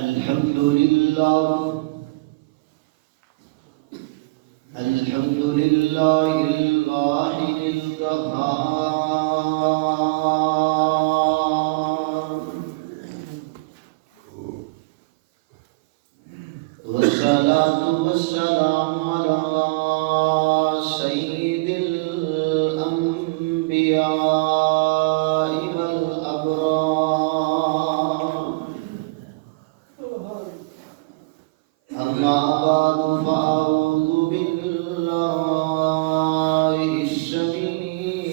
الحمد لله الحمد لله الواحد القهار والصلاة والسلام على سيد الأنبياء والأبرار أما بعد فأعوذ بالله السميع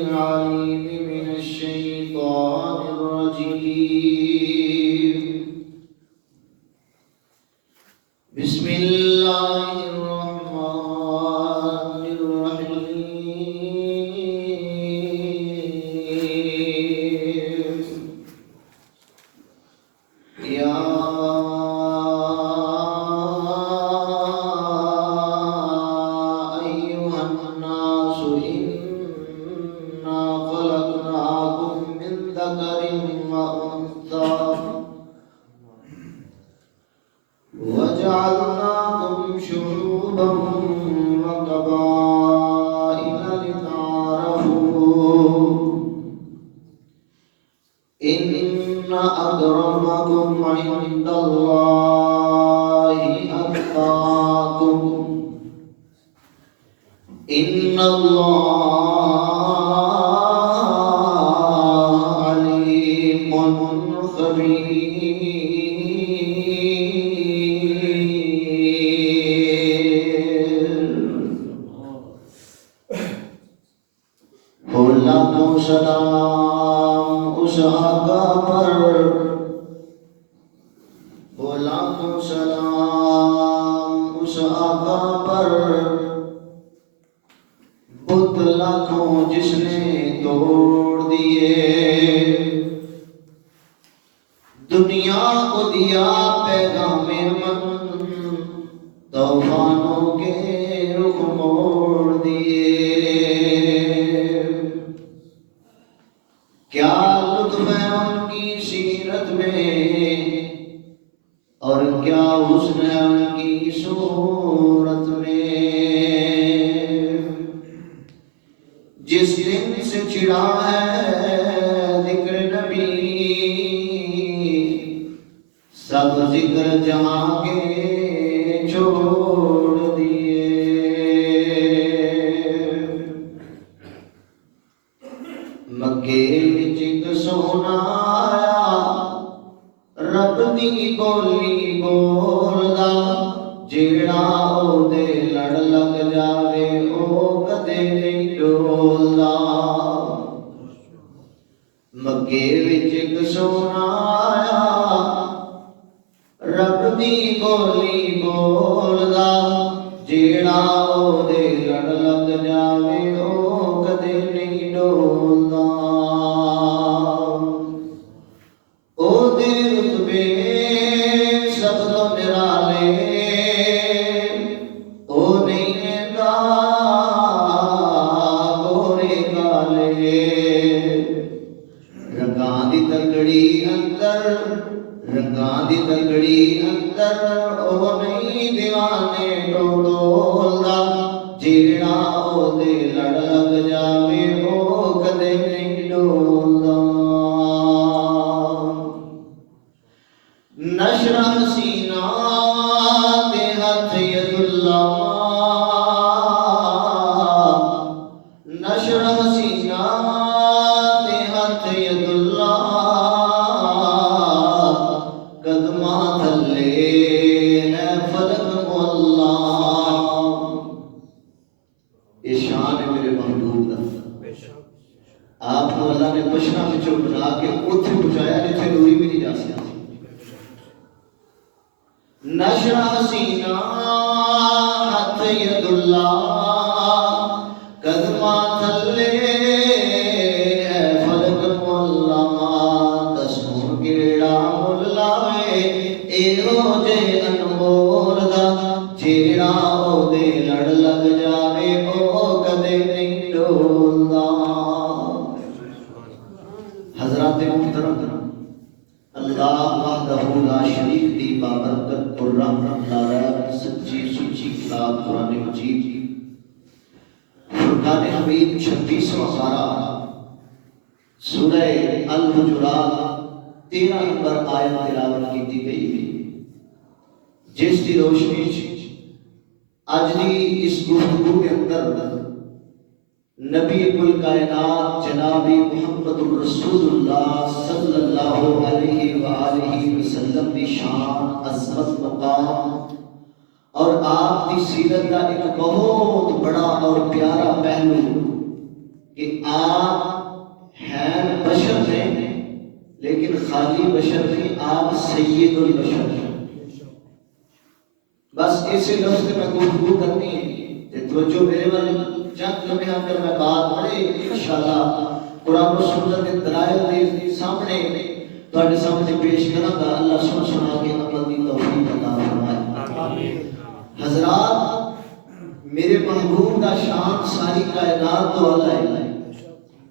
العليم من الشيطان الرجيم بسم الله الرحمن الرحيم يا أيها الناس إنا خلقناكم من ذكر وأنثى وجعلناكم شعوبا وقبائل لتعارفوا إن أكرمكم عند الله أتقاكم إن الله عليم خبير لاکھوں سلام اس آقا پر لاکھوں سلام اس آقا پر بت لاکھوں جس نے توڑ دیے دنیا کو دیا پیغام من طوفانوں کے رخ موڑ دیے کیا لطف ہے ان کی سیرت میں اور کیا حسن ہے ان کی صورت میں جس دن سے چھڑا ہے ذکر نبی سب ذکر جہاں کے چھوڑ دیے مکے وچ ایک سونا آیا رب دی بولی بولدا جیڑا او دے لڑ لگ جاوے او کدے نہیں ڈولدا مکے وچ ایک سونا آیا رب دی بولی بولدا جیڑا او دے لڑ لگ جاوے او کدے نہیں ڈولدا او دے رتبے سب تو نرالے او نہیں لیندا گورے کالے رنگاں دی تکڑی اندر او نہیں دیوانے ڈولدا جیڑا او دے لڑ لگ جاوے او کدے نہیں ڈولدا نشرح سینہ تے ہتھ ید اللہ نشرح سینہ تے ہتھ ید اللہ قدماں تھلے ہے فلک مولا یہ شان ہے میرے محبوب کا آپ کو اللہ نے بشرا بچوں بنا کے اتھے پہنچایا جتھے دوری بھی نہیں جا سکتی نشرح سینہ ہتھ ید اللہ قدماں تھلے ہے فلک مولا دسوں کیڑا مل لاوے ایہو جے انمول دا جیڑا او دے لڑ لگ جاوے او کدے نہیں ڈولدا حضرات محترم اللہ اللہ وحدہ لا شریک دی بابرکت پررحمت لا ریب سچی سچی کتاب قرآن مجید فرقان حمید 36واں پارہ سورہ الحجرات 13 نمبر آیت تلاوت کی گئی ہے، جس کی روشنی آج دی اس گفتگو کے اندر نبی کل کائنات جناب محمد رسول اللہ صلی اللہ علیہ وآلہ وسلم کی شان، عظمت، مقام اور آپ کی سیرت کا ایک بہت بڑا اور پیارا پہلو کہ آپ ہیں بشر ہیں، لیکن خالی بشر نہیں، آپ سید البشر ہیں۔ بس اسی لفظ سے میں گفتگو کرنی ہے، توجہ میرے والے چند لمحے اندر میں بات پڑھے انشاءاللہ قرآن و سنت کے دلائل کے سامنے تواڈے سامنے پیش کراں گا۔ اللہ سنا کے عمل دی توفیق عطا فرمائے۔ حضرات، میرے محبوب کا شان ساری کائنات تو اعلیٰ ہے،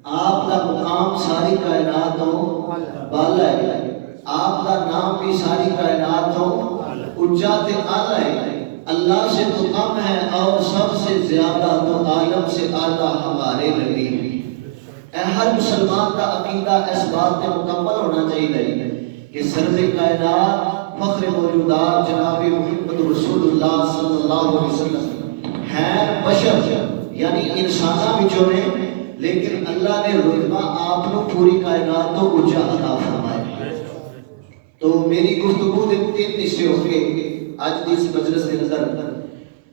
آپ کا مقام ساری کائنات تو بالا ہے، آپ کا نام بھی ساری کائنات تو اونچا تے اعلیٰ ہے، اللہ سے تو کم ہے اور سب سے زیادہ تو عالم سے اعلیٰ ہمارے نبی ہیں۔ ہر مسلمان کا عقیدہ اس بات پہ مکمل ہونا چاہیے کہ سرور کائنات فخر موجودات جناب محمد رسول اللہ صلی اللہ علیہ وسلم ہیں بشر، یعنی انسانہ بچوں نے، لیکن اللہ نے رتبہ آپ کو پوری کائنات تو اونچا عطا فرمایا۔ تو میری گفتگو کے 3 حصے ہوں گے آج کی اس مجلس کے اندر۔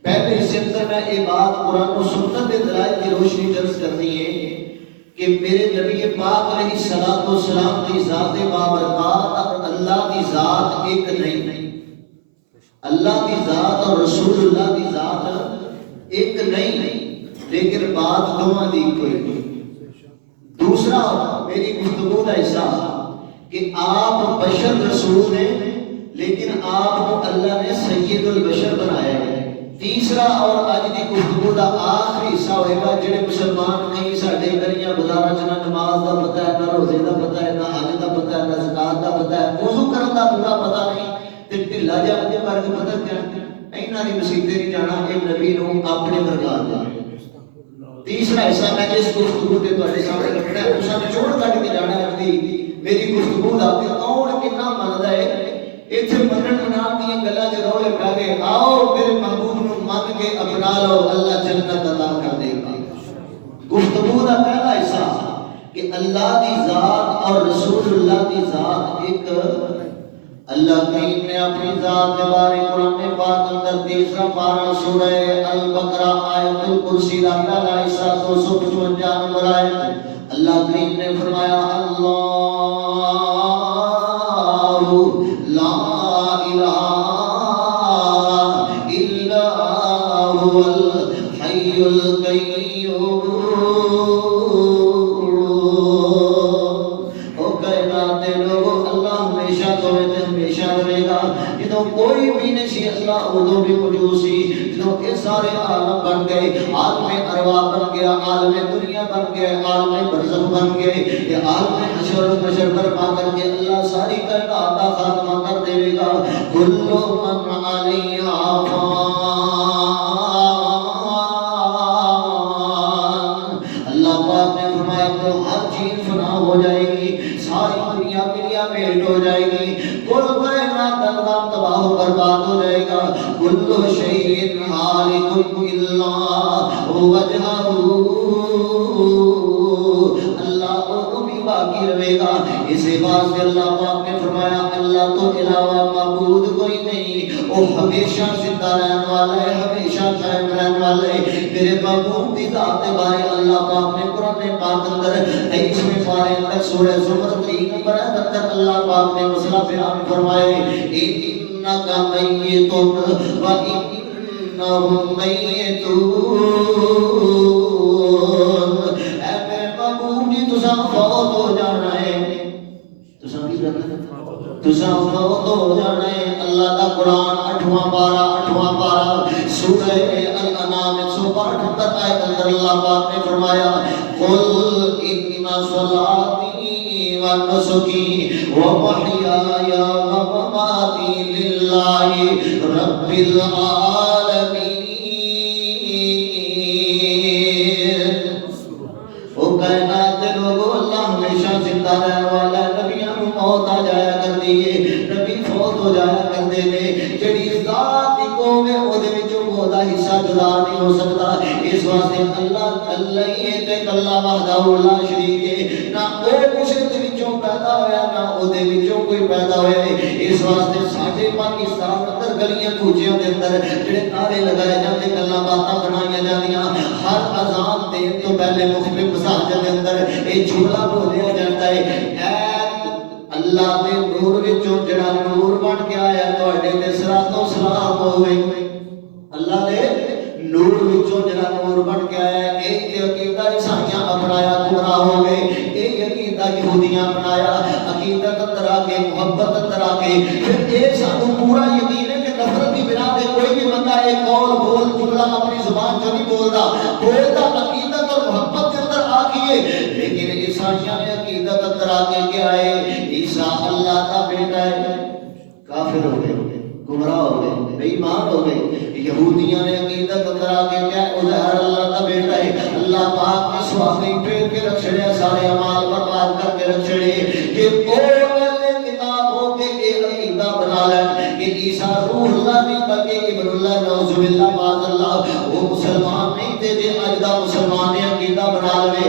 پہلے حصے اندر میں یہ بات قرآن و سنت کے دلائل کی روشنی درج کرنی ہے کہ میرے نبی پاک علیہ الصلوۃ والسلام کی ذات بابرکات اور اللہ کی ذات ایک نہیں، اللہ کی ذات اور رسول اللہ کی ذات ایک نہیں، لیکن بات دونوں دی کوئی۔ دوسرا میری گفتگو کا حصہ کہ آپ بشر رسول ہیں، لیکن آپ کو اللہ نے سید البشر بنایا ہے۔ تیسرا اور آج کی گفتگو کا آخری حصہ ہوئے گا، جڑے مسلمان نہیں ساڈے گلیاں بازاراں چ نہ نماز دا پتہ ہے، نہ روزے دا پتہ ہے، نہ حج دا پتہ ہے، نہ زکات دا پتہ ہے، وضو کرن دا پورا پتہ نہیں، تے ڈھلا جا کے کر کے پتہ کیا انہاں دی مسیتے نہیں جانا، اے نبی نو اپنے درگاہ جانا۔ تیسرا حصہ میں اس گفتگو کے تواڈے سامنے رکھنا ہے، اس نے چھوڑ کٹ کے جانا ہے میری گفتگو دا کہ کون کتنا مندا ہے۔ ایتھے منن منان دی گلاں دے رولے پا گئے، آؤ میرے محبوب نو من کے اپنا لو، اللہ جنت عطا کر دے گا۔ گفتگو دا پہلا حصہ کہ اللہ دی ذات اور رسول اللہ دی ذات ایک۔ اللہ کریم نے اپنی ذات کے بارے قرآن پاک اندر 3 پارہ سورہ البقرہ آیت الکرسی کا پہلا حصہ 255 نمبر آیت، اللہ کریم نے فرمایا اللہ لا الہ الا هو الحی القیوم۔ او کائنات دے لوگو، اللہ ہمیشہ تو ہمیشہ رہے گا۔ جدوں کوئی بھی نہیں سی اللہ ادوں بھی موجود سی، جدوں یہ سارے عالم بن گئے، عالم ارواح بن گیا، عالم دنیا بن گئے، عالم برزخ بن گئے، یہ عالم حشر و بشر برپا کر کے اللہ ساری کائنات کا خاتمہ کر دے گا۔ کل من علیہا اللہ پاک نے فرمایا کہ ہر چیز فنا ہو جائے گی، ساری دنیا ملیا میٹ ہو جائے گی، کل کائنات تمام تباہ و برباد ہو جائے گا۔ کل شیء ہالک الا وجہہ، اللہ وہ بھی باقی رہے گا۔ اسی واسطے اللہ پاک نے فرمایا اللہ تو علاوہ معبود کوئی نہیں، وہ ہمیشہ زندہ رہنے والا ہے، ہمیشہ قائم رہنے والا ہے۔ میرے محبوب کی ذات کے بارے اللہ پاک نے قرآن پاک اندر 23ویں پارے اندر سورہ زمر 3 نمبر اندر اللہ پاک نے مسئلہ بیان فرمائے، انک میت و انہم میتون۔ اے میرے محبوب جی تساں فوت ہو جانا ہے، تساں کی کرنا ہے، تساں فوت ہو جانا ہے۔ اللہ کا قرآن 8واں پارہ سورہ الانعام 162 آیت اندر اللہ پاک نے فرمایا قل ان صلاتی و ونسكي ومحياي ومماتي لله رب العالمين. وہ کائنات کے لوگوں اللہ ہمیشہ زندہ رہنے والا ہے. نبیوں کو موت آ جایا کرتی ہے, نبی فوت ہو جایا کرتے ہیں. جڑی ذات دی قوم ہے او دے وچوں دا حصہ جدا نہیں ہو سکتا. اس واسطے اللہ کلا ہی ہے تے کلا وحدہ لا شریک ہے. نہ او کسے دے وچوں پیدا ہویا نہ او دے وچوں کوئی پیدا ہویا ہے. اس واسطے ساڈے پاکستان اندر گلیاں کوچیاں دے اندر جڑے نعرے لگائے جاندے, گلاں باتاں بنائیاں جاندیاں, ہر اذان دین تو پہلے مختلف مساجد دے اندر اے جملہ بولیا جاتا ہے, اے اللہ دے نور وچوں جڑا نور بن کے آیا تواڈے تے صلوات و سلام ہوے. اللہ دے نور وچوں جڑا نور بن کے آیا, اے عقیدہ عیسائیاں اپنایا گمراہ ہو گئے. اے عقیدہ یہودیاں اپنایا, عقیدت اندر آ کے محبت اندر آ کے پھر اے سانو پورا یقین ہے کہ نفرت کی بنا تے کوئی بھی بندہ ایک قول بول جملہ اپنی زبان جو نہیں بولدا عقیدت اور محبت کے اندر آ گئی. لیکن عیسائیاں نے عقیدت اندر آ کے کیا ہے, عیسیٰ اللہ کا بیٹا ہے. کافر ہو گئے, گمراہ ہو گئے, بے ایمان ہو گئے. یہودیاں نے عقیدت اندر آ کے کیا, عزیر اللہ کا بیٹا ہے. اللہ پاک نے سواگی پھیر کے رکھ چھڑے, سارے اعمال برباد کر کے رکھ چھڑے کہ او اہل کتاب ہو کے اے عقیدہ بنا لیں کہ عیسیٰ روح اللہ نہیں بلکہ ابن اللہ, نعوذ باللہ معاذ اللہ. وہ مسلمان نہیں تھے جے اجدہ مسلمان نے عقیدہ بنا لے.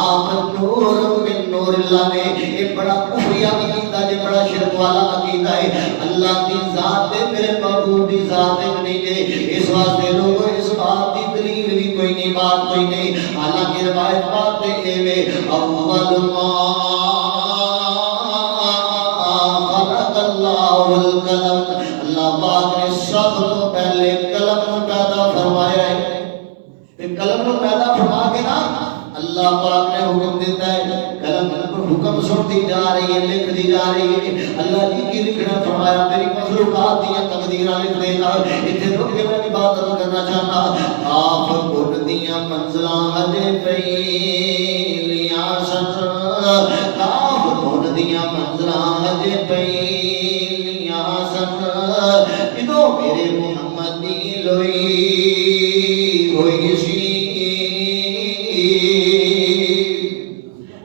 آمن نور من نور اللہ نے یہ بڑا کفریہ عقیدہ جے بڑا شرک والا عقیدہ ہے. اللہ کی ذات ہے, میرے محبوب کی ذات ہے نہیں ہے. اس واسطے لوگوں اس بات کی دلیل بھی کوئی نہیں, بات کوئی نہیں. حالانکہ روایت بات ہے اے میں اول ما خلق اللہ القلم, اللہ پاک نے سب تو پہلے قلم کو پیدا فرمایا ہے. قلم کو پیدا فرما کے نا اللہ پاک نے حکم دیتا ہے, قلم پر حکم سنتی جا رہی ہے, لکھ دی جا رہی ہے. اللہ جی کی لکھنا فرمایا, میری مخلوقات دیا تقدیرہ لکھ دیتا. اتنے رک کے میں بات کرنا چاہتا, آپ کن دیا منزلہ ہجے پہلیاں سن, آپ کن دیا منزلہ ہجے پہلیاں سن, ادو میرے محمد دی لوئی ہوئی سی.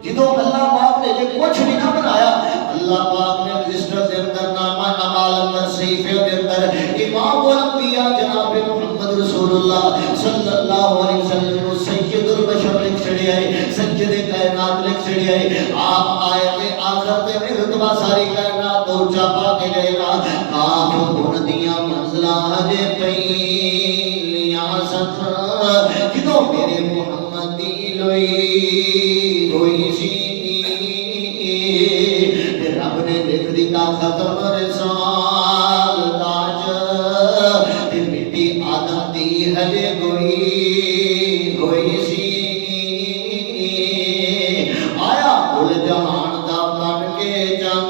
جدو اللہ پاک نے یہ کچھ نہیں نہ بنایا, اللہ پاک نے رجسٹر دے اندر نامہ اعمال اندر صحیفے دے اندر امام الانبیاء جناب محمد رسول اللہ صلی اللہ علیہ وسلم کو سید البشر لکھ چھڑے آئے, سید کائنات لکھ چھڑے آئے. آپ آیت آخر تے میں رتبہ ساری کائنات دو چاپا کے گئے گا. آپ ان دیا منزلہ ہجے پہلیاں سن, جدو میرے محمد دی لوئی ہوئی سی. رب نے لکھ دیتا ختم رسال تاج, مٹی آدم دی ہجے کوئی ہوئی سی. آیا کل جہان دا بن کے چن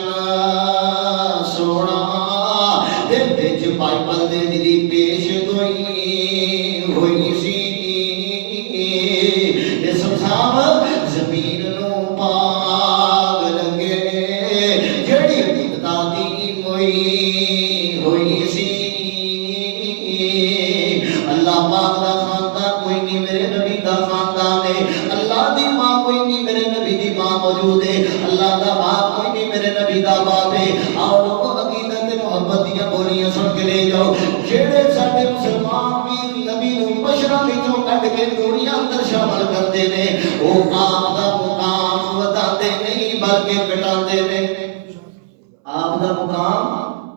سونا, وچ بائبل دے دی پیش گوئی ہوئی سی. اسم صاحب زمین نو پاگ لگے, جڑی حقیقتہ دی موئی ہوئی سی. اللہ پاک دا خاندان کوئی نہیں, میرے نبی دا خاندان ہے. اللہ دی ماں کوئی نہیں, میرے نبی دی ماں موجود ہے. اللہ دا باپ کوئی نہیں, میرے نبی دا باپ ہے. آؤ لوگوں عقیدت محبت دیاں بولیاں سن کے لے جاؤ. جڑے ساڈے مسلمان ویر نبی نو مشرق وچوں کڈ کے نوریاں اندر شامل کردے نے, او آپ دا مقام وداندے نہیں بلکہ گھٹاندے نے. آپ دا مقام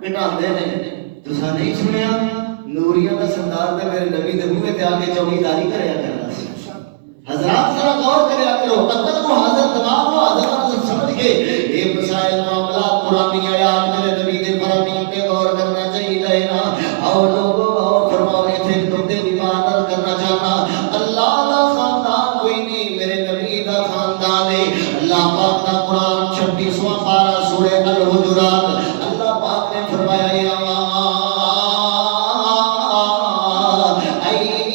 گھٹاندے نے. تساں نہیں سنیا نوریاں دا سردار تے میرے نبی دے منہ تے آ کے چوکیداری کریا کردا سی. حضرات ذرا غور کریا کرو, قدر کو حاضر تمام کو حاضر سمجھ کے یہ مسائل معاملات قرآنی آیات میرے نبی دے فرامین پہ غور کرنا چاہیے نا. اور لوگوں غور فرماؤ, ایتھے نقطے دی بات کرنا چاہنا. اللہ دا خاندان کوئی نہیں, میرے نبی دا خاندان ہے. اللہ پاک دا قرآن 26واں پارہ سورہ الحجرات, اللہ پاک نے فرمایا یا ایھا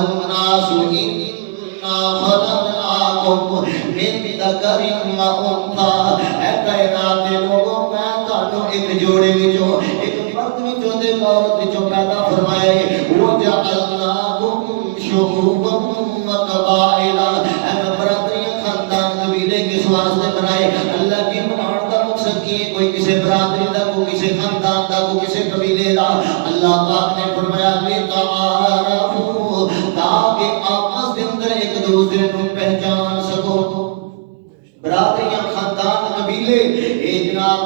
الناس انا خلقناکم من ذکر و انثی جوڑے وچوں ایک مرد وچوں تے عورت وچوں پیدا فرمایا ہے وَجَعَلْنَاكُمْ شُعُوبًا وَقَبَائِلَ اے برادریاں خاندان قبیلے کس واسطے بنائے اللہ کی بنانے کا مقصد کی کوئی کسی برادری دا کوئی کسی خاندان دا کوئی کسی قبیلے دا اللہ پاک نے فرمایا لِتَعَارَفُوا تاکہ آپس کے اندر ایک دوسرے کو پہچان سکو برادریاں خاندان قبیلے اے جناب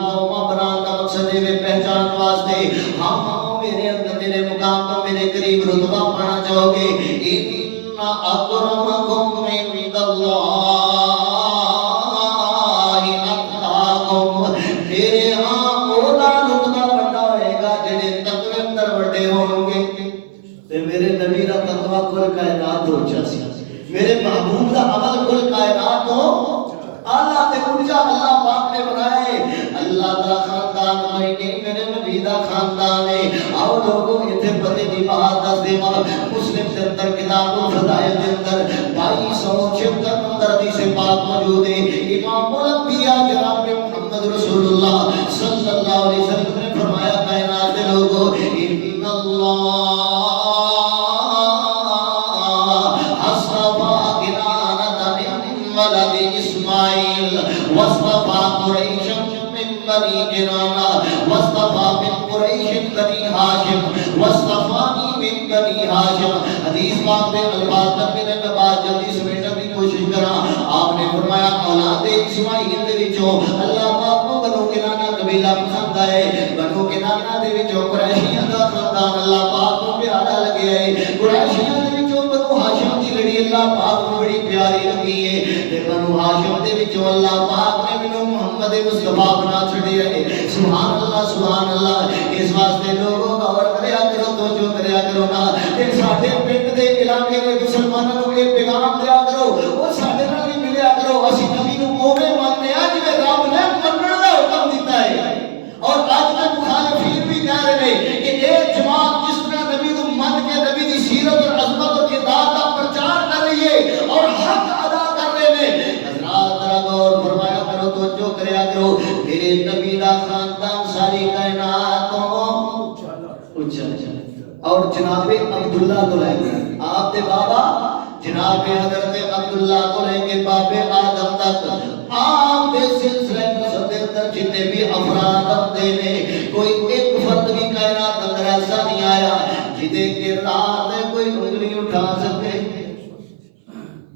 قوماں بنانے کا مقصد ہے پہچان واسطے ہم میرے اندر میرے مقام پر میرے قریب رتبہ پانا چاہو گے ان اکرمکم عند اللہ اتقاکم میرے ہاں اولا رتبہ بڑا ہوئے گا جنہیں تقوی اندر بڑے ہوں گے تے میرے نبی دا تقوی کل کائنات ہو چاسی میرے محبوب دا عمل کل کائنات ہو اللہ تے اونچا اللہ پاک نے بنائے اللہ دا خاندان کوئی نہیں میرے نبی دا خاندان ہے آؤ لوگوں اتھے پتے دی بات دس دے مسلم کے اندر کتاب الفضائل کے اندر 2276 نمبر حدیث پاک موجود ہے امام الانبیاء جناب محمد رسول اللہ صلی اللہ علیہ وسلم نے فرمایا کائنات کے لوگوں ان اللہ ولد اسماعیل واصطفى قریشا من بنی کنانہ واصطفى من قریش بنی ہاشم واصطفانی من بنی ہاشم حدیث پاک میں الفاظ نبی نے بات جلدی سمیٹنے کی کوشش کرا آپ نے فرمایا اولاد اسماعیل دے وچوں اللہ پاک کو بنو کنانہ قبیلہ پسند ہے بنو کنانہ دے وچوں قریشیاں دا خاندان اللہ پاک کو پیارا لگیا ہے قریشیاں دے وچوں بنو ہاشم دی لڑی اللہ پاک کو بڑی پیاری لگی ہے بنو ہاشم دے وچوں اللہ پاک نے مینوں محمد مصطفیٰ بنا چھڑیا ہے سبحان اللہ اس واسطے لوگوں غور کریا کرو توجہ کریا کرو نا تے ساڈے پنڈ دے علاقے دے مسلماناں نوں اے پیغام دیا کرو او ساڈے نال بھی ملیا کرو اسی نبی نوں اوویں مننے آ جویں رب نے منن دا حکم دیتا ہے اور اج تک مخالفین بھی کہہ رہے ہیں کہ اے جماعت جس طرح نبی نوں من کے نبی دی سیرت اور عظمت اور کردار کا پرچار کر رہی ہے اور حق ادا کر رہے ہیں حضرات ذرا غور فرمایا کرو توجہ کریا کرو میرے نبی دا خاندان ساری کائنات کو اونچا اور جناب عبداللہ کو لے کے آپ دے بابا جناب حضرت عبداللہ کو لے کے باب آدم تک آپ دے سلسلے نسب دے اندر جتنے بھی افراد ہوتے نے کوئی ایک فرد بھی کائنات اندر ایسا نہیں آیا جدے کردار میں کوئی انگلی اٹھا سکے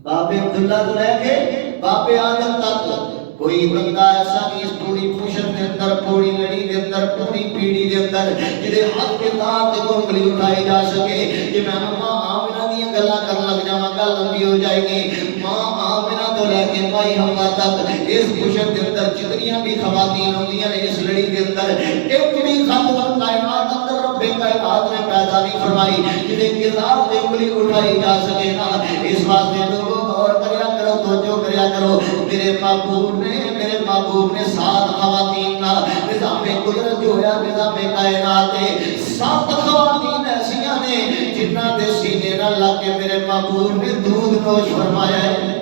باب عبداللہ کو لے کے باب آدم تک کوئی بندہ ایسا نہیں اس پوری پوشن کے اندر پوری لڑی کے اندر پوری پیڑی کے اندر جدے حق کے ذات کو انگلی اٹھائی جا سکے کہ میں ماں آمنہ دیا گلا کر لگ جاواں گل لمبی ہو جائے گی ماں آمنہ تو لے کے مائی حوا تک اس پوشن کے اندر جتنیاں بھی خواتین ہوندیاں نے اس لڑی کے اندر ایک بھی خاتون کائنات اندر رب کائنات نے پیدا نہیں فرمائی جدے کردار سے انگلی اٹھائی جا سکے نا اس واسطے لوگوں غور کریا کرو توجہ کریا کرو میرے محبوب نے 7 خواتین نا نظام قدرت جو ہے نظام کائنات ہے 7 خواتین ایسیاں نے جنہ دے سینے نہ لگ کے میرے محبوب نے دودھ نوش فرمایا ہے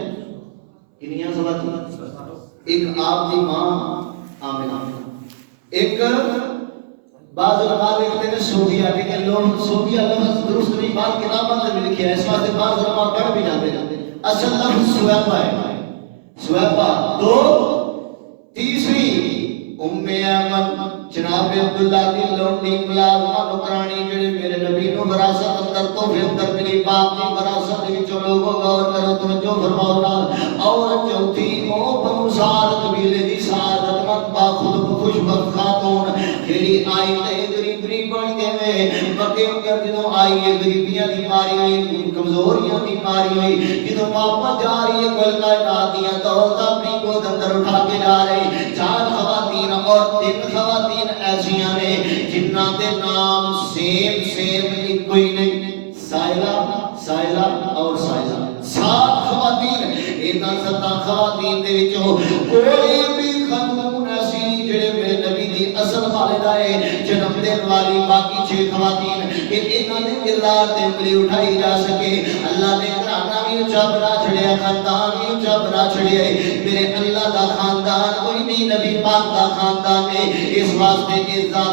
کنیاں خواتین ایک آپ دی ماں آمنہ ایک بعض علماء لکھتے ہیں صوفیہ لیکن لوگ صوفیہ لفظ درست نہیں بات کتابوں میں بھی لکھی ہے اس واسطے بعض علماء پڑھ بھی جاتے ہیں اصل لفظ سویبہ ہے سویبہ 2 تیسری ام ایمن جناب عبداللہ دی لونڈی ملازمہ نکرانی جڑے میرے نبی نو وراثت اندر تحفے اندر میری باپ دی وراثت وچوں لوگوں غور کرو توجہ فرماؤ نا اور چوتھی او بنو سعد قبیلے دی سعادت مند باخود خوش بخت خاتون جڑی آئی تے غریبی بن گئے مکے اندر جدوں آئی ہے غریبیاں دی ماری ہوئی کمزوریاں دی ماری ہوئی جدوں واپس جا رہی ہے کل کائنات دیاں دولت اپنی گود اندر اٹھا کے جا رہی 4 خواتین اور 3 خواتین ایسیاں نے جنہ دے نام سیم ایک کوئی نہیں سائلہ اور سائلہ 7 خواتین انہاں 7 خواتین دے وچوں کوئی بھی خاتون ایسی جڑے میرے نبی دی اصل والدہ ہے جنم دین والی باقی 6 خواتین کہ انہاں دے کردار تے انگلی اٹھائی جا سکے اللہ نے گھرانہ بھی اونچا بنا چھڑیا خاندان بھی اونچا بنا چھڑیا میرے اللہ دا خاندان کوئی نہیں نبی پاک دا خاندان ہے اس واسطے عزتاں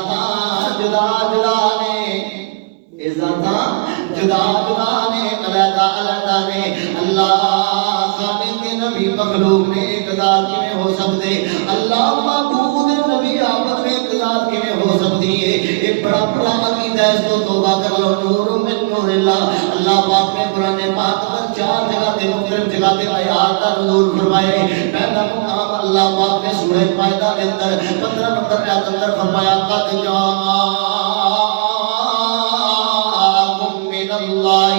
جدا جدا نے، عزتاں جدا جدا نے، علیحدہ علیحدہ نے۔ اللہ خالق نبی مخلوق نے ایک ذات کیویں ہو سکدے؟ اللہ معبود نبی عابد نے ایک ذات کیویں ہو سکدی ہے؟ یہ بڑا بڑا عقیدہ ہے، اس کو توبہ کر لو۔ نور من نور اللہ، اللہ پاک نے قرآن پاک میں 4 جگہ تے مختلف جگہ تے آیات کا نزول فرمایا ہے۔ پہلا مقام اللہ پاک نے سورہ مائدہ کے اندر 15 نمبر آیت اندر فرمایا قد جاءکم من اللہ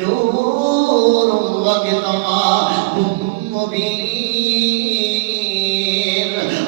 نور و کتاب مبین۔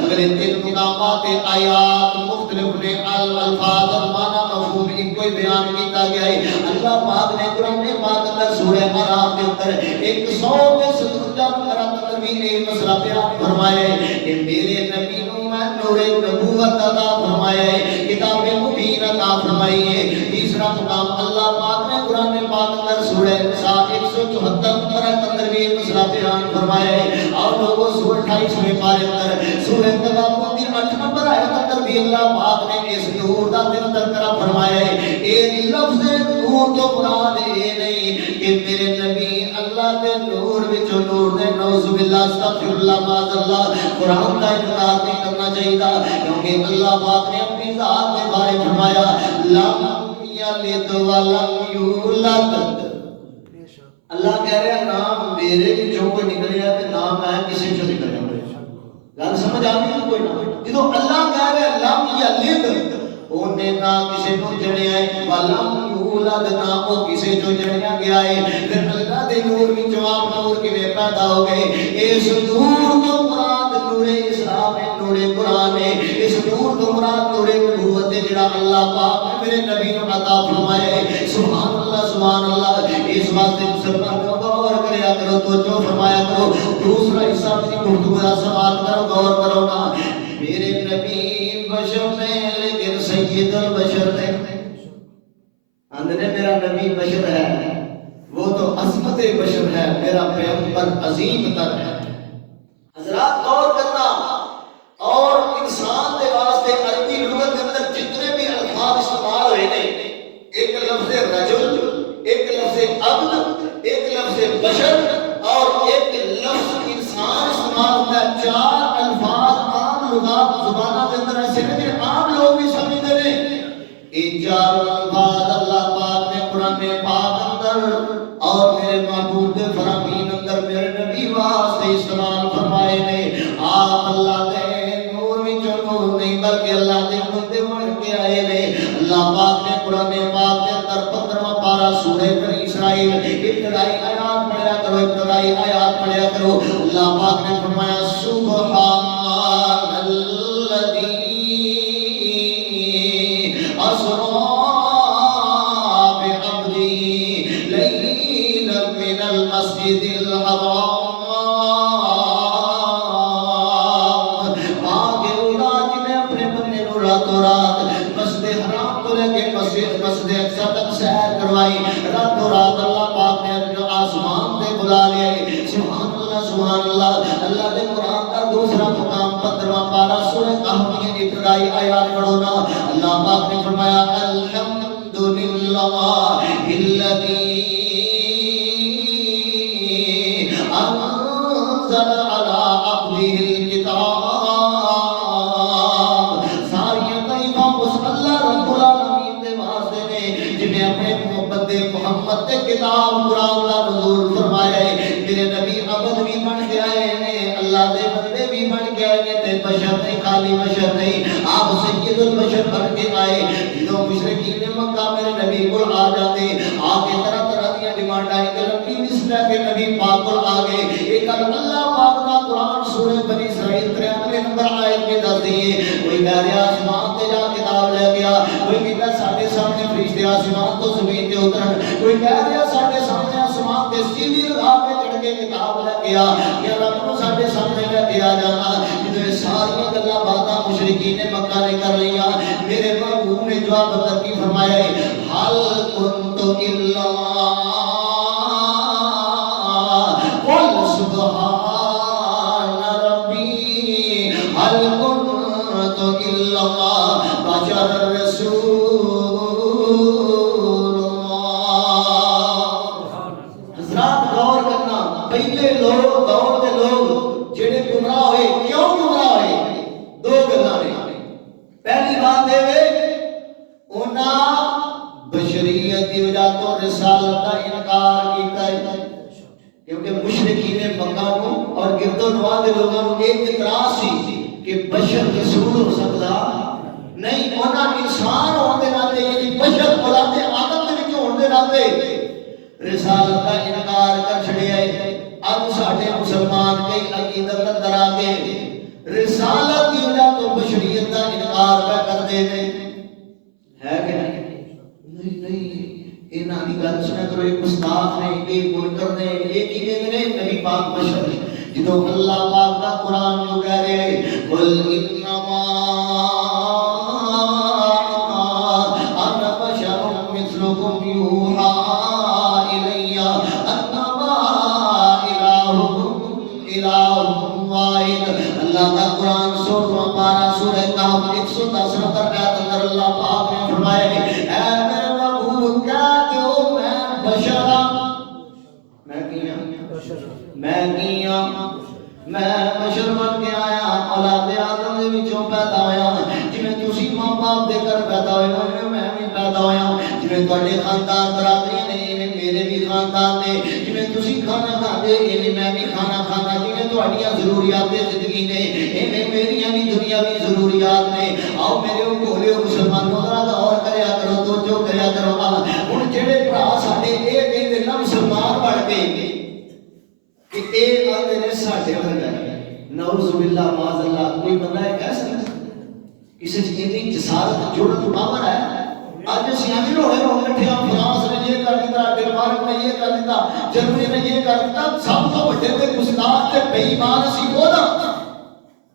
اگر ان 3 مقامات آیات مختلف نے الفاظ معنی مفہوم ایک کوئی بیان کیتا گیا ہے۔ اللہ پاک نے قرآن پاک اندر سورہ اعراف کے اندر 157 نمبر اندر بھی یہ مسئلہ بیان فرمایا ہے کہ میرے نبی کو میں نور نبوت عطا فرمایا ہے، کتاب مبین عطا فرمائی ہے۔ تیسرا مقام اللہ پاک نے قرآن پاک اندر سورہ نساء 174 نمبر اندر بھی یہ مسئلہ بیان فرمایا ہے۔ اور لوگوں سورہ 28ویں پارے اندر سورہ تغابن کی 8 نمبر آیت اندر بھی اللہ پاک نے اس نور دا تذکرہ فرمایا ہے۔ یہ لفظ نور تو مراد یہ نہیں کہ میرے نبی اللہ دے نور وچوں نور دے نعوذ باللہ استغفر اللہ معاذ اللہ قرآن کا انکار نہیں کرنا چاہیے، کیونکہ اللہ پاک نے اپنی ذات کے بارے فرمایا لم یلد ولم یولد۔ اللہ کہہ رہا ہے نام میرے وچوں کوئی نکلیا تے نام ہے کسی چوں نکلیا۔ گل سمجھ آ گئی کوئی نہ؟ جدوں اللہ کہہ رہا ہے لم یلد، اونے نہ کسی نوں جنیا ہے، ولم یولد نہ او کسی چوں جنیا گیا ہے۔ پھر اللہ دے نور وچوں آپ نور کیویں پیدا ہو گئے؟ اس نور تو مراد نور اسلام ہے، نور قرآن ہے۔ اس نور تو مراد نور نبوت ہے جڑا اللہ پاک نے میرے نبی نوں عطا فرمایا ہے۔ سبحان اللہ سبحان اللہ۔ اس واسطے مسلمان غور کریا کرو، توجہ فرمایا کرو۔ دوسرا حصہ اپنی گفتگو کا سماعت کرو، غور کرو نا۔ میرے نبی بشر نے لیکن سید البشر نے، اندر میرا نبی بشر ہے، وہ تو عظمت بشر ہے، میرا پیغمبر عظیم تر ہے۔ حضرات غور کرنا، اور انسان کے واسطے عربی لغت کے اندر جتنے بھی الفاظ استعمال ہوئے ہیں، ایک لفظ رجل، ایک لفظ عبد، ایک لفظ بشر اور ایک لفظ انسان استعمال ہوتا ہے۔ 4 الفاظ عام لغات زبانوں کے اندر ایسے ہیں کہ عام لوگ بھی سمجھتے ہیں۔ یہ 4 الفاظ اللہ پاک نے قرآن پاک اندر اور میرے محبوب فرامین اندر میرے نبی واسطے استعمال فرمائے نے۔ آپ اللہ دے نور وچوں نور نہیں بلکہ اللہ دے بندے بن کے آئے نے۔ اللہ پاک نے قرآن پاک کے اندر 15واں پارہ سورہ بنی اسرائیل ابتدائی آیات پڑھیا کرو، ابتدائی آیات پڑھیا کرو۔ اللہ پاک نے فرمایا سبحان الذی اسری بعبدہ لیلا من المسجد الحرام مسجد حرام کو لے کے مسجد اقصی تک سیر کروائی۔ راتوں رات اللہ پاک نے آسمان سے بلا لیا۔ سبحان اللہ سبحان اللہ۔ اللہ دے قرآن کا دوسرا مقام 15واں پارہ سورہ کہف کی ابتدائی آیات پڑھو نا۔ اللہ پاک نے فرمایا الحمدللہ الذی انزل علی عبدہ الکتاب۔ محمد نے کتاب قرآن کا نزول فرمایا ہے۔ میرے نبی عبد بھی بن کے آئے ہیں، اللہ دے بندے بھی بن کے آئے ہیں، تے بشر نہیں، خالی بشر نہیں، آپ سید البشر بن کے آئے۔ جو مشرکین مکہ میرے نبی کو آ جاتے، آ کے طرح طرح کی ڈیمانڈ آئی، لمبی لسٹ ہے کہ نبی پاک کو آ گئے۔ ایک اللہ پاک کا قرآن سورہ بنی اسرائیل 93 نمبر آیت میں دس دیے۔ کوئی کہہ رہا آسمان تے جا کتاب لے گیا، کوئی کہتا ساڈے سامنے فرشتے آسمان تو زمین تے اترن، کوئی کہہ رہا ساڈے سامنے آسمان تے سیڑھی لگا کے چڑھ کے کتاب لے گیا، یا رب نوں ساڈے سامنے لے کے آ جانا۔ جدوں یہ ساری گلاں باتاں مشرکین مکہ نے کر لیا، میرے محبوب نے جواب اندر کی فرمایا ہے حل کنت الا قل سبحان ربی حل کنت الا لوگوں کو ایک اعتراض سی کہ بشر رسول ہو سکتا نہیں، انہاں انسان ہونے ناتے یعنی بشر اولاد آدم دے وچوں ہونے ناتے رسالت کا انکار کر چھڑیا ہے۔ اب ساڈے مسلمان کئی عقیدت اندر آ کے رسالت کی وجہ تو بشریت کا انکار پہ کرتے ہیں، ہے کہ نہیں؟ نہیں، انہاں دی گل سنا کرو، ایک گستاخ نے، ایک منکر نے، ایک ہی نے نبی پاک بشر جدوں اللہ پاک کا قرآن جو کہہ رہے قل انما انا بشر مثلکم یوحی الی انما الہکم الہ واحد۔ اللہ کا قرآن سورہ پارہ سورہ کہف 110 نمبر آیت اندر اللہ پاک نے فرمایا اے میرے محبوب کہہ دو میں بشر ہاں، میں بشر بن کے آیا، اولاد آدم دے وچوں پیدا ہویا، جویں تسی ماں باپ دے گھر پیدا ہوئے ہو میں بھی پیدا ہویا، جویں تواڈے خاندان برادری نے ایویں میرے بھی خاندان نے، جویں تسی کھانا کھاندے ایویں میں بھی کھانا کھانا، جویں تواڈیاں ضروریات زندگی نے ایویں میریاں بھی دنیاوی ضروریات نے۔ آؤ میرے بھولے مسلمانوں ذرا غور کریا کرو، توجہ کریا کرو۔ ہن جڑے بھرا ساڈے اے کہندے نا مسلمان بن کے کہ اے آدھے نے ساڈے ورگا ہے، نعوذ باللہ معاذ اللہ، کوئی بندہ ہے کہہ سکتا کسی چیز کی جسارت جرت پاور ہے؟ آج اسی ہمیں روڑے روڑ لٹھے ہم فرانس نے یہ کر دیتا، ڈنمارک نے یہ کر دیتا، جرمنی نے یہ کر دیتا، سب تو بڑے تے گستاخ تے بے ایمان اسی وہ نا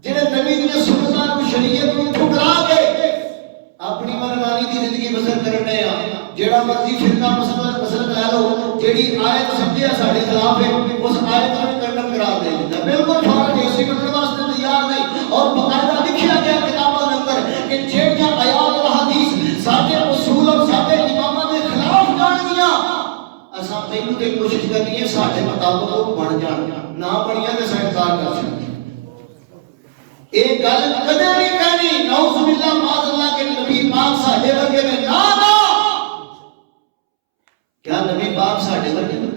جنہیں نبی دی سنتاں کو شریعت کو ٹھکرا کے اپنی منمانی دی زندگی بسر کرنے ہیں۔ جیڑا مرضی فرقہ مسلک لے لو، جیڑی آیت سمجھے ساڑے خلاف ہے اس آیت میں کنڈم کرا دے دیتا، بالکل فارغ ہے، اسی مطلب واسطے تیار نہیں۔ اور باقاعدہ لکھیا گیا کتابوں کے اندر کہ جیڑیاں آیات اور حدیث ساڈے اصول اور ساڈے اماماں دے خلاف جان گیا، اساں پہلو تے کوشش کرنی ہے ساڈے مطابق وہ بن جان، نہ بنیا تے اساں انکار کر سکتے۔ ایک گل کدے نہیں کہنی نعوذ باللہ معاذ اللہ کے نبی پاک ساڈے ورگے نے، نا نا، کیا نبی پاک ساڈے ورگے نے؟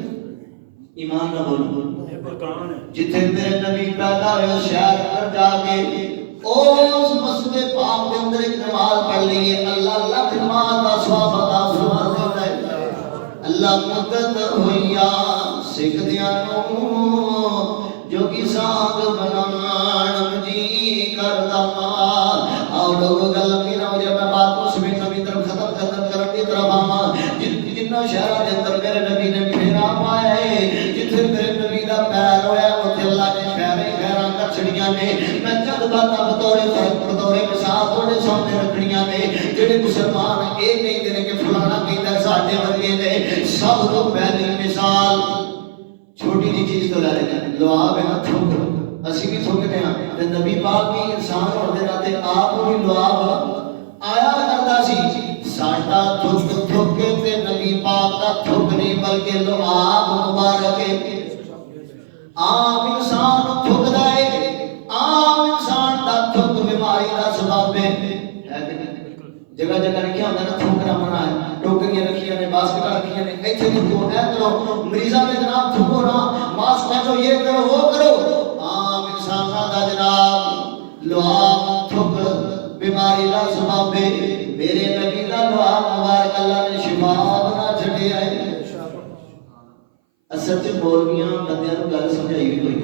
ایمان نہ بولو، جتھے میرے نبی پیدا ہوئے اس شہر پر جا کے اس مسجد پاک کے اندر ایک نماز پڑھ لیے، اللہ لاکھ نماز دا ثواب عطا فرما دیتا ہے۔ اللہ مدد ہویا سکھ دیاں نوں جو کی سانگ بنان جی کردا، آؤ لوگ گل کی نہ ہو جائے، میں بات کو سمیت نبی طرف ختم کرن دی طرف آواں۔ جنہاں شہراں دے اندر میرے نبی نے پھیرا پایا ہے، جتھے میرے نبی دا پیر ہویا اوتھے اللہ نے خیراں کر چھڑیاں نے۔ میں چند باتاں بطور مثال تھوڑے سامنے رکھنیاں نے، جڑے مسلمان اے کہندے نے کہ فلانا کہندا ساڈے ورگے نے۔ سب تو پہلی مثال چھوٹی جی چیز تو لے لینا، لعاب ہے نا، تھوک، اسی بھی تھوکتے ہیں، تے نبی پاک بھی انسان ہوندے ناتے آپ بھی لعاب آیا کرتا سی۔ ساڈا تھوک تھوکے تے نبی پاک کا تھوک نہیں بلکہ لعاب مبارک ہے۔ عام انسان تھوکدا ہے، عام انسان دا تھوک بیماری دا سبب ہے، جگہ جگہ لکھیا ہوندا نا تھوکنا منع ہے، ٹوکریاں رکھیاں نے، باسکٹاں رکھیاں نے، ایتھے تھوکو، اے کرو، مریضاں میں جناب تھوکو نا، ماسک پہنو، یہ کرو وہ کرو۔ عام انساناں دا جناب لعاب تھوک بیماری دا سبب ہے۔ میرے نبی دا لعاب مبارک اللہ نے شفا بنا چھڈیا ہے۔ اصل تے مولویاں بندیاں نوں گل سمجھائی بھی کوئی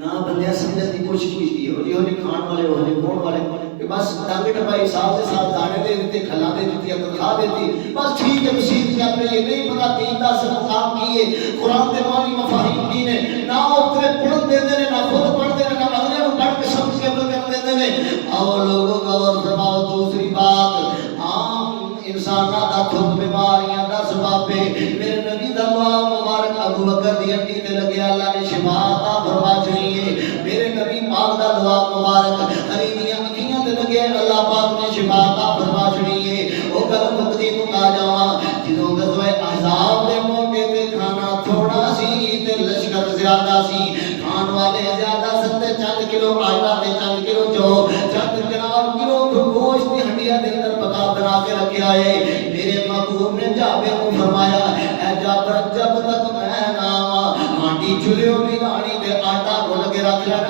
نہ، بندیاں سمجھن دی کوشش کیتی ہو جی، ہونے کھان والے ہونے کھون والے کہ بس ڈنگ ٹپائی صاحب کے ساتھ دانے دے دیتے، کھلا دے دیتی، تنخواہ دیتی، بس ٹھیک ہے مسیح کے اپنے یہ نہیں پتا دین دا اصل مقام کی ہے، قرآن دے معنی مفاہیم کی نے، نہ اتنے پڑھ دیندے نے، نہ خود پڑھتے ہیں، نہ اگلے کو پڑھ کے سمجھ کے عمل کر دیندے نے۔ اور لوگوں کا اور فرماؤ دوسری بات، عام انساناں دا تھوک بیماریاں دا سبب ہے۔ میرے نبی دا دعا مبارک ابو بکر دی ہڈی تے لگیا، اللہ نے شفا عطا فرما چھڑی ہے۔ میرے نبی پاک دا دعا مبارک علی دیاں اکھیاں تے لگیا، اللہ پاک نے شفا عطا فرما چھڑی ہے۔ او گل مکدی مکا جاواں، جدوں غزوہ احزاب دے موقع تے کھانا تھوڑا سی تے لشکر زیادہ سی، کھان والے زیادہ ستے، چند کلو آٹا تے چند کلو جو چند جناب کلو گوشت دی ہڈیاں دے اندر پکا بنا کے رکھیا ہے۔ میرے محبوب نے جابر کو فرمایا، اے جابر جب تک میں نہ آواں ہانڈی چلیو بھی لانی تے آٹا گھل کے رکھ لینا،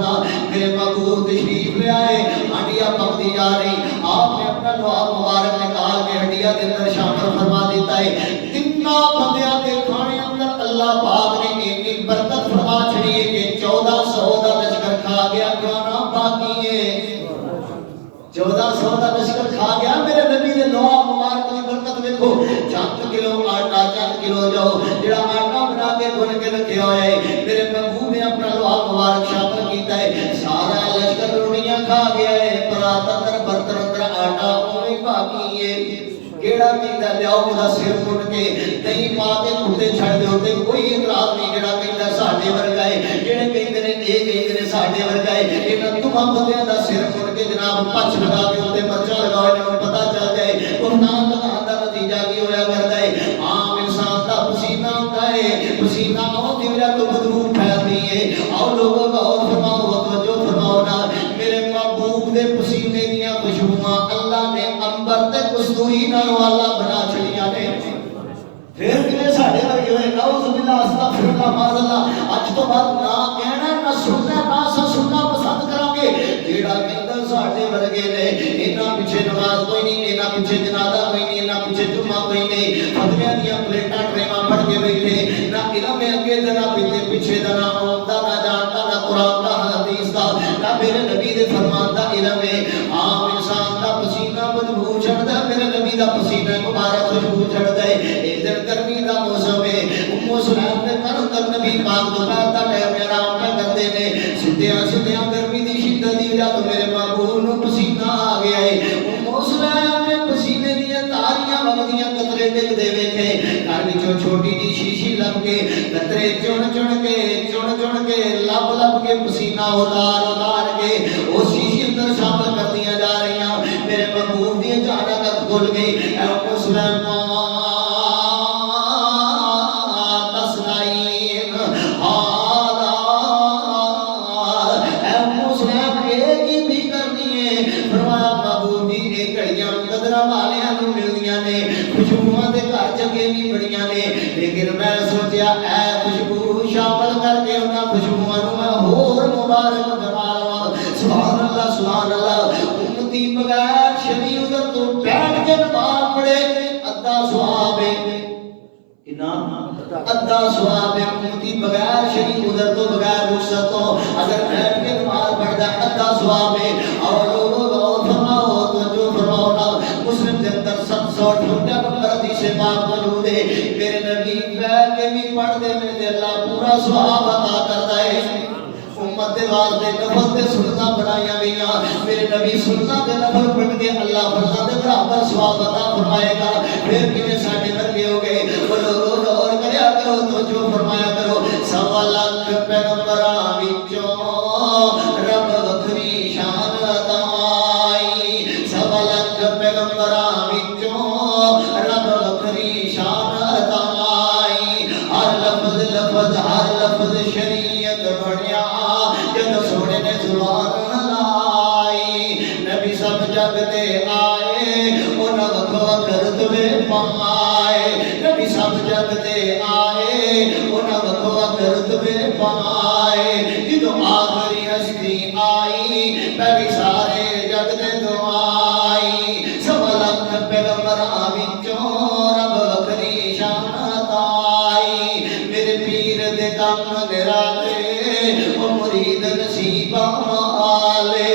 چھوڑنا میرے محبوب تشریف لے آئے ہڈیاں پکتی جا رہی آپ نے اپنا لعاب مبارک نکال کے ہڈیاں کے اندر شامل فرما دیتا ہے تنا بندیاں کے کھانے اندر اللہ پاک نے ایک برکت فرما چھڑی ہے کہ 1400 کا لشکر کھا گیا کھانا باقی ہے 1400 کا لشکر کھا گیا میرے نبی نے لعاب مبارک کی برکت دیکھو چند کلو آٹا چند کلو جو جڑا آٹا بنا کے گن کے رکھے ہوئے میرے محبوب نے اپنا لعاب مبارک شامل کیتا ہے سارا لشکر روٹیاں کھا گیا ہے پرات اندر برتن اندر آٹا اوے باقی ہے کیڑا کہندا لیاؤ اودہ سر کٹ کے دਹੀਂ پا کے کتے چھڑ دے ہوتے کوئی اعتراض نہیں جڑا کہندا ساڈے ورگا ہے جڑے کہندے نے اے کہندے نے ساڈے ورگا ہے انہاں تمام بندیاں دا سر کٹ کے جناب پچھ لگا کے اوتے پرچا لگاؤ انہاں نوں پتہ چل جائے قرآن لگاؤن دا نتیجہ کی ہویا کردا ہے عام انسان دا پسینہ ہوندا ہے پسینہ آؤ دی وجہ تو بدبو پھیلتی ہے آؤ لوگوں کا اور فرماؤ توجہ فرماؤ نا میرے محبوب دے پسینے دیاں خوشبوئاں اللہ نے عنبر تے کستوری نال والا بنا چھڑیاں نے پھر کنے ساڈے ورگے ہوئے نعوذ باللہ استغفر اللہ معاذ اللہ اج تو بعد نہ کہنا نہ سننا نہ سننا پسند کران گے جیڑا کہندا ساڈے ورگے نے انہاں پیچھے نماز کوئی نہیں انہاں پیچھے جنازہ کوئی نہیں انہاں پیچھے جمعہ کوئی نہیں فتویاں دیاں پلیٹاں ٹریواں پڑھ کے بیٹھے نہ علم اگے تے نہ پیچھے دا نہ آوندا نہ جانتا نہ قرآن دا حدیث دا نہ میرے نبی دے فرمان دا علم ہے عام انسان دا پسینہ بدبو چھڑدا میرے نبی دا پسینہ مبارک خوشبو چھڑدا ہے ادھر گرمی دا موسم ہے ام سلیم نے کر نبی پاک دوپہر دا ٹائم آرام پہ کرتے نے سدیاں گرمی دی شدت دی وجہ تو میرے محبوب نو پسینہ آ گیا ہے ام سلیم نے پسینے دیاں تاریاں وگدیاں قطرے ڈگ دے ویکھے گھر وچوں چھوٹی جی شیشی لب کے قطرے چن کے لب کے پسینہ اتار کے اس شیشی اندر شامل کردیاں جا رہیاں میرے محبوب دی اچانک اکھ کھل گئی اے ام سلیم خوشبوؤں دے گھر چنگے بھی بڑیاں نے لیکن میں سوچیا اے خوشبو شامل کر کے انہاں خوشبوؤں نوں میں ہور مبارک بنا لواں سبحان اللہ امتی بغیر شبی ادھر تو بیٹھ کے نماز پڑھے ادھا ثواب ہے کنا ادھا ثواب ہے امتی بغیر شبی ادھر تو بغیر رخصت تو اگر بیٹھ کے نماز پڑھدا ادھا ثواب ہے اور لوگوں غور فرماؤ توجہ فرماؤ نا مسلم کے اندر 758 نمبر حدیث پاک موجود ہے میرے نبی بیٹھ کے بھی پڑھتے میں تے اللہ پورا ثواب عطا کرتا ہے امت دے واسطے نفل تے سنتاں بنائیاں گئیاں میرے نبی سنتاں تے نفل پڑھ کے اللہ فرضاں دے برابر ثواب عطا فرمائے گا پھر کیویں ساڈے ورگے ہو گئے وہ لوگ غور کریا کرو توجہ فرمایا کرو سوا لاکھ پیغمبراں وچوں رب وکھری شان عطا آئی سوا لاکھ پیغمبراں وچوں رب وکھری شان عطا آئی ہر لفظ شریعت بنیا جد سونے نے زبان لائی نبی سب جگ تے آئے انہاں وکھ وکھ رتبے پائے نبی سب جگ تے آئے انہاں وکھ وکھ رتبے پائے جدوں آخری ہستی آئی پہلی سارے جگ تے دعائی سوا لاکھ پیغمبراں وچوں رب وکھری شان عطا آئی میرے پیر دے کم نراتے او مرید نصیباں والے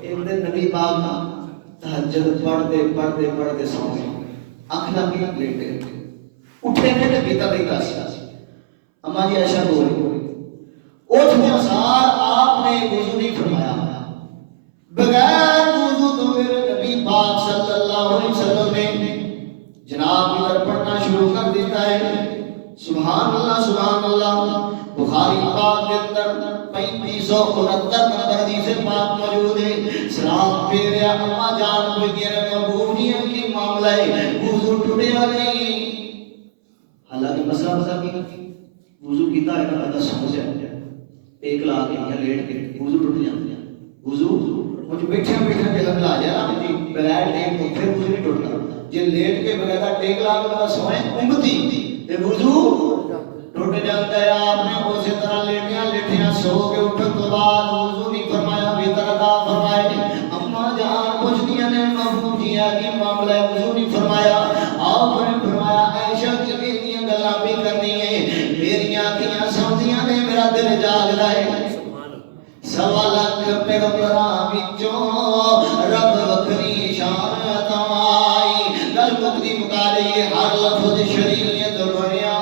ایک دن نبی پاک تہجد پڑھتے سو گئے آنکھ لگی لیٹے اٹھے نے بیتا بیتا سی اما جی ایسا بولی اٹھنے سار آپ نے وضو نہیں فرمایا بغیر وضو تو میرے نبی پاک صلی اللہ علیہ وسلم نے جناب ادھر پڑھنا شروع کر دیتا ہے سبحان اللہ بخاری پاک کے اندر 3569 نمبر حدیث پاک موجود ہے سلام پھیریا اما جان کوئی میرے محبوب جی کی معاملہ ہے وضو ٹوٹیا نہیں حالانکہ مسئلہ بتا کی وضو کیتا ہے نا پتہ سمجھ جائے ایک لا کے یا لیٹ کے وضو ٹوٹ جاتے ہیں وضو مجھے بیٹھے کے لگ لا جائے نا جی بغیر ٹیک تو پھر وضو نہیں ٹوٹتا جی لیٹ کے بغیر ٹیک لا کے سوئیں امتی تے وضو ٹوٹ جاتا ہے آپ نے اسی طرح لیٹیاں سو کے اٹھن تو بعد پیغمبراں وچوں رب وکھری شان تمائی گل مکدی مکارے ہر لفظ شریعت بنیا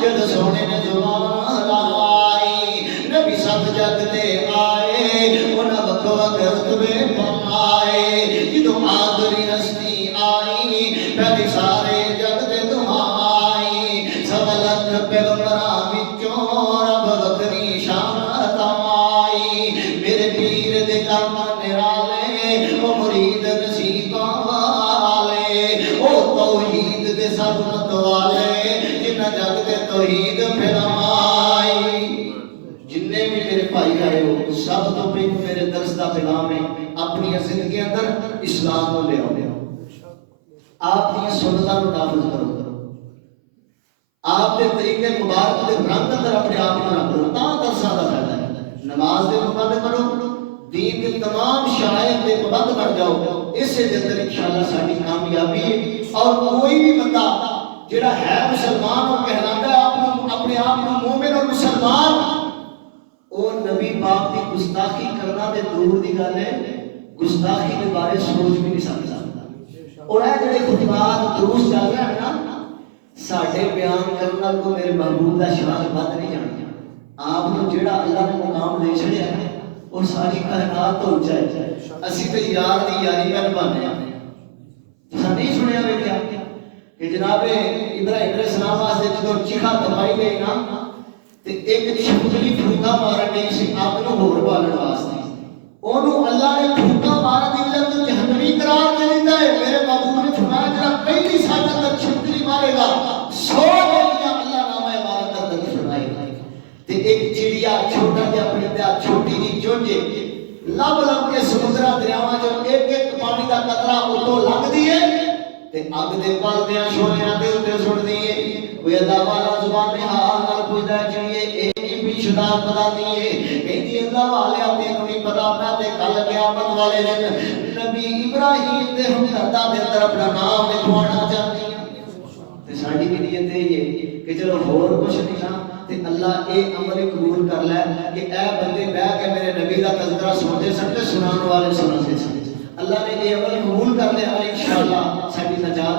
جد سونے نے زبان لائی نبی سب جگ تے آئے انہاں وکھ وکھ رتبے پائے جدوں آخری ہستی آئی پہلے سارے جگ تے دعائی سب لکھ پیغمبراں وچوں رب وکھری شان تمائی میرے پیر دے کام نرالے او مرید نصیباں والے او توحید دے سب متوالے جنہ جگ تے توحید پھیلائے جننے بھی میرے بھائی آئے ہو سب تو پہلے میرے درس دا پیغام ہے اپنی زندگی اندر اسلام کو لے آؤ آپ کی سنتاں نوں نافذ کرو آپ کے طریقے مبارک دے رنگ اندر اپنے آپ کو رکھ لو تاں درساں دا فائدہ ہے نماز دے پابند کرو دین کے تمام شرائط دے پابند بن جاؤ اس سے اندر انشاءاللہ ساری کامیابی ہے اور کوئی بھی بندہ جڑا ہے مسلمان اور کہلاتا ہے اپنے آپ کو مومن اور مسلمان اور نبی پاک کی گستاخی کرنا دے دور دی گل ہے گستاخی کے بارے سوچ بھی نہیں سمجھ سکتا اور اے جڑے خطبات دروس چل رہے ہیں نا ساڈے بیان کرنا کو میرے محبوب دا شان بد نہیں جانتا آپ کو جڑا اللہ نے مقام دے چھڑیا ہے اور ساری کائنات تو اونچا ہے اسی تے یار دی یاری میں نبھانے ہیں تساں نہیں سنیا ویکھیا کہ جناب ابراہیم علیہ السلام واسطے جدوں چیخا تپائی گئی نا تے ایک چھپکلی پھوکا مارن دی سی آپ نو ہور بالن واسطے اونوں اللہ نے پھوکا مارن دی وجہ تو جہنمی قرار دے دتا ہے میرے محبوب نے فرمایا جڑا پہلی ساڈا تک چھپکلی مارے گا 100 گولیاں اللہ نامہ عبادت تک فرمائے گا تے ایک چڑیا چھوٹا جہا پرندہ چھوٹی جی چونج لب لب کے سمندراں دریاواں جو ایک ایک پانی دا قطرہ اتوں لنگدی ہے تے اگ دے پلدیاں شولیاں دے اوتے سٹدی ہے کوئی ادا والا زبان حال نال پوچھدا چڑیے اے بھی شدا پتا نہیں ہے کہندی اللہ والے تینوں نہیں پتا میں تے کل قیامت والے دن نبی ابراہیم دے ہمدردا دے اندر اپنا نام لکھوانا چاہندی ہوں تے ساڈی بھی نیت یہ ہے کہ چلو ہور کچھ نہیں نا تے اللہ اے عمل قبول کر لے کہ اے بندے بیٹھ کے میرے نبی دا تذکرہ سنتے سنتے سنان والے سنتے سن اللہ نے یہ عمل قبول کر لیا انشاءاللہ ساری نجات